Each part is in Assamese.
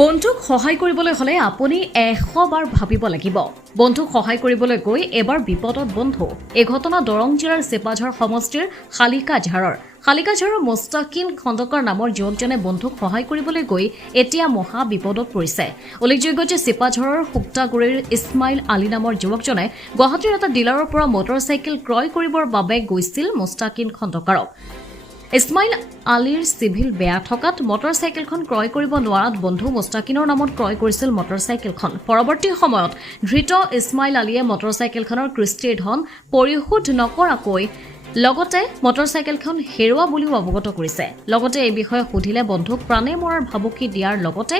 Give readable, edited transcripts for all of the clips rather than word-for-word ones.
বন্ধুক সহায় কৰিবলৈ হলে আপুনি 100 বাৰ ভাবিব লাগিব। বন্ধুক সহায় কৰিবলৈ গৈ এবাৰ বিপদত বন্ধু। এই ঘটনা দৰং জিলাৰ চেপাঝাৰ সমষ্টিৰ শালিকাঝাৰৰ মুস্তাকিন খণ্ডকাৰ নামৰ যুৱকজনে বন্ধুক সহায় কৰিবলৈ গৈ এতিয়া মহা বিপদত পৰিছে। উল্লেখযোগ্য যে চেপাঝাৰৰ সুক্তাগুৰিৰ ইছমাইল আলী নামৰ যুৱকজনে গুৱাহাটীৰ এটা ডিলাৰৰ পৰা মটৰচাইকেল ক্ৰয় কৰিবৰ বাবে গৈছিল মুস্তাকিন খণ্ডকাৰক। ইছমাইল আলীৰ চিভিল বেয়া থকাত মটৰচাইকেলখন ক্ৰয় কৰিব নোৱাৰাত বন্ধু মুস্তাকিনৰ নামত ক্ৰয় কৰিছিল মটৰচাইকেলখন। পৰৱৰ্তী সময়ত ধৃত ইছমাইল আলীয়ে মটৰচাইকেলখনৰ কিস্তিৰ ধন পৰিশোধ নকৰাকৈ লগতে মটৰচাইকেলখন হেৰুৱা বুলিও অৱগত কৰিছে। লগতে এই বিষয়ে সুধিলে বন্ধুক প্ৰাণে মৰাৰ ভাবুকি দিয়াৰ লগতে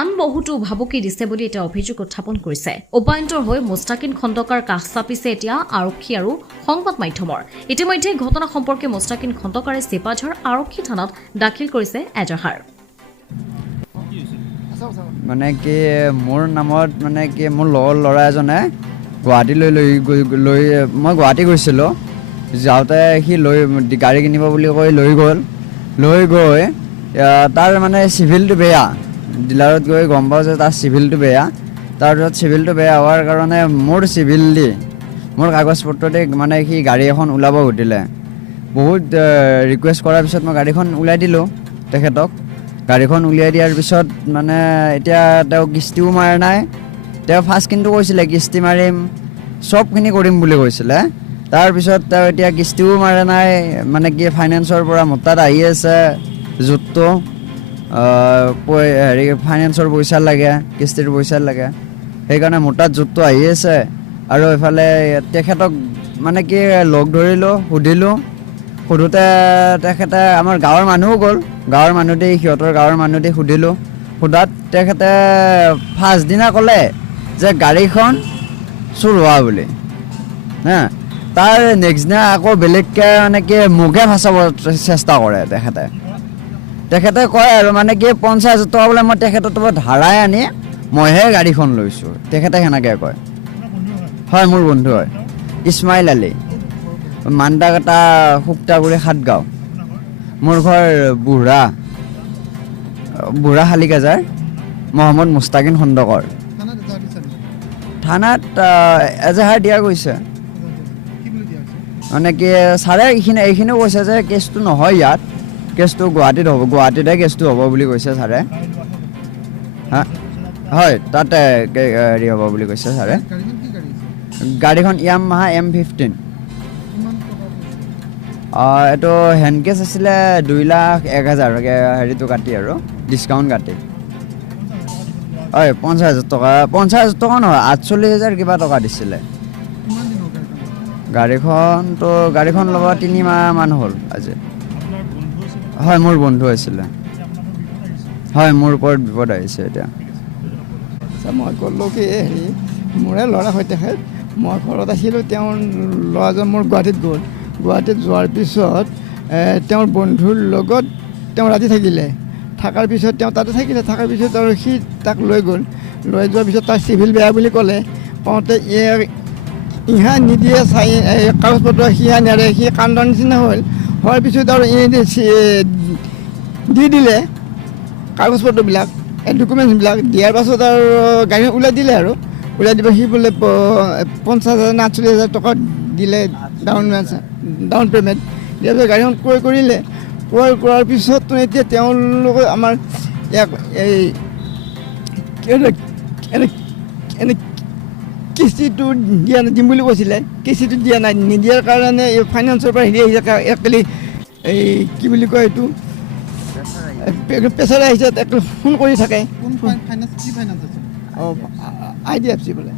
আন বহুতো ভাবুকি দিছে বুলি এটা অভিযোগ উত্থাপন কৰিছে। উপায়ন্তৰ হৈ মুস্তাকিন খণ্ডকাৰ কাষ চাপিছে এতিয়া আৰক্ষী আৰু সংবাদ মাধ্যমৰ। ইতিমধ্যে ঘটনা সম্পৰ্কে মুস্তাকিন খণ্ডকাৰে চেপাঝাৰ আৰক্ষী থানাত দাখিল কৰিছে এজাহাৰ। মানে কি মোৰ নামত মানে কি মোৰ লগৰ ল'ৰা এজনে গুৱাহাটীলৈ লৈ মই গুৱাহাটী গৈছিলোঁ। যাওঁতে সি গাড়ী কিনিব বুলি কৈ লৈ গৈ তাৰ মানে চিভিলটো বেয়া। ডিলাৰত গৈ গম পাওঁ যে তাৰ চিভিলটো বেয়া। তাৰপিছত চিভিলটো বেয়া হোৱাৰ কাৰণে মোৰ চিভিল দি মোৰ কাগজ পত্ৰ দি মানে সি গাড়ী এখন ওলাব সুধিলে। বহুত ৰিকুৱেষ্ট কৰাৰ পিছত মই গাড়ীখন ওলাই দিলোঁ তেখেতক। গাড়ীখন উলিয়াই দিয়াৰ পিছত মানে এতিয়া তেওঁ কিস্তিও মাৰা নাই। তেওঁ ফাৰ্ষ্ট কিন্তু কৈছিলে কিস্তি মাৰিম চবখিনি কৰিম বুলি কৈছিলে। তাৰপিছত তেওঁ এতিয়া কিস্তিও মাৰা নাই। মানে কি ফাইনেন্সৰ পৰা মোৰ তাত আহি আছে জোতটো ফাইনেন্সৰ পইচা লাগে, কিস্তিৰ পইচা লাগে। সেইকাৰণে মোৰ তাত জোতটো আহি আছে। আৰু এইফালে তেখেতক মানে কি লগ ধৰিলোঁ, সোধোতে তেখেতে আমাৰ গাঁৱৰ মানুহো গ'ল। সিহঁতৰ গাঁৱৰ মানুহ দি সুধিলোঁ। সোধাত তেখেতে ফাৰ্ষ্ট দিনা ক'লে যে গাড়ীখন চুৰ হোৱা বুলি হা। তাৰ নেক্সট দিনা আকৌ বেলেগকৈ মানে কি মোকে ফাচাব চেষ্টা কৰে তেখেতে কয় আৰু মানে কি 50,000 টকা বোলে মই তেখেতৰ পৰা ধাৰাই আনি মইহে গাড়ীখন লৈছোঁ। তেখেতে সেনেকৈ কয়। হয়, মোৰ বন্ধু হয় ইছমাইল আলী, মান্দাকাটা সুক্তাগুৰি সাতগাঁও। মোৰ ঘৰ বুঢ়া শালিকাঝাৰ, মহম্মদ মুস্তাকিন খণ্ডকৰ। থানাত এজাহাৰ দিয়া গৈছে। মানে কি ছাৰে এইখিনিও কৈছে যে কেছটো নহয় ইয়াত, কেছটো গুৱাহাটীত হ'ব, গুৱাহাটীতহে কেছটো হ'ব বুলি কৈছে ছাৰে। হা হয়, তাতে হেৰি হ'ব বুলি কৈছে ছাৰে। গাড়ীখন য়ামাহা M15। এইটো হেণ্ড কেছ আছিলে 2,01,000 হেৰিটো কাটি আৰু ডিছকাউণ্ট কাটি। হয়, 50,000 টকা। 50,000 টকা নহয়, 48,000 কিবা টকা দিছিলে। গাড়ীখন ল'ব 3 মাহমান হ'ল আজি। হয়, মোৰ বন্ধু আছিলে। হয়, মোৰ ওপৰত বিপদ আহিছে এতিয়া। মই ক'লোঁ কি হেৰি মোৰে ল'ৰা হৈ তেখেত, মই ঘৰত আছিলোঁ। তেওঁৰ ল'ৰাজন মোৰ গুৱাহাটীত গ'ল। গুৱাহাটীত যোৱাৰ পিছত তেওঁৰ বন্ধুৰ লগত তেওঁ ৰাতি থাকিলে। থকাৰ পিছত তেওঁ তাতে থকাৰ পিছত আৰু সি তাক লৈ যোৱাৰ পিছত তাৰ চিভিল বেয়া বুলি কওঁতে ইহা নিদিয়ে কাগজ পত্ৰ সিহা নেৰে। সি কান্দৰ নিচিনা হোৱাৰ পিছত আৰু দি দিলে কাগজ পত্ৰবিলাক, ডকুমেণ্টছবিলাক। দিয়াৰ পাছত আৰু গাড়ীখন ওলাই দিলে আৰু ওলাই দিব। সি বোলে 50,000 নে 48,000 টকা দিলে ডাউন পে'মেণ্ট। দিয়াৰ পিছত গাড়ীখন ক্ৰয় কৰিলে। ক্ৰয় কৰাৰ পিছততো এতিয়া তেওঁলোকে আমাৰ এনে কিস্তিটো দিম বুলি কৈছিলে। কিস্তিটো দিয়া নাই। নিদিয়াৰ কাৰণে এই ফাইনেন্সৰ পৰা হেৰি আহিছে একচুৱেলি কি বুলি কয় এইটো প্ৰেছাৰ আহিছে। ফোন কৰি থাকে। IDFC বোলে।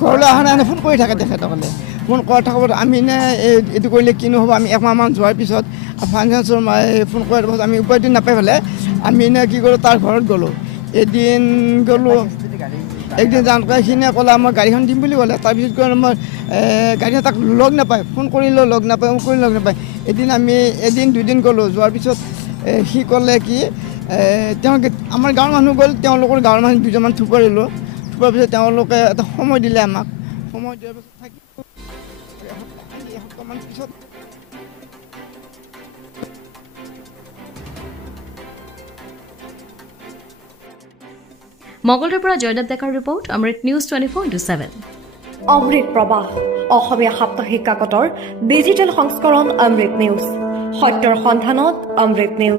ঘৰলৈ অহা নাই, ফোন কৰি থাকে তেখেতসকলে। ফোন কৰা থকাৰ আমি এইটো কৰিলে কিনো হ'ব। আমি 1 মাহমান যোৱাৰ পিছত ফাইনেন্সৰ ফোন কৰাৰ পাছত আমি উপায়টো নাপাই পেলাই আমি কি কৰোঁ, তাৰ ঘৰত গ'লোঁ। একদিন যাওঁতে সিনে ক'লে মই গাড়ীখন দিম বুলি ক'লে। তাৰপিছত মই গাড়ীখন তাক লগ নাপায়, ফোন কৰিলেও লগ নাপায়, এদিন 2দিন গ'লোঁ। যোৱাৰ পিছত সি ক'লে কি তেওঁলোকে আমাৰ গাঁৱৰ মানুহ গ'ল। তেওঁলোকৰ গাঁৱৰ মানুহ 2জনমান থুপাৰিলোঁ। থুপাৰ পিছত তেওঁলোকে এটা সময় দিলে আমাক। সময় দিয়াৰ পিছত এসপ্তাহমান পিছত মঙলদৈৰ পৰা জয়দেৱ ডেকাৰ ৰিপৰ্ট অমৃত নিউজ 24/7 অমৃত প্ৰবাহ অসমীয়া সাপ্তাহিক কাকতৰ ডিজিটেল সংস্কৰণ অমৃত নিউজ সত্যৰ সন্ধানত অমৃত নিউজ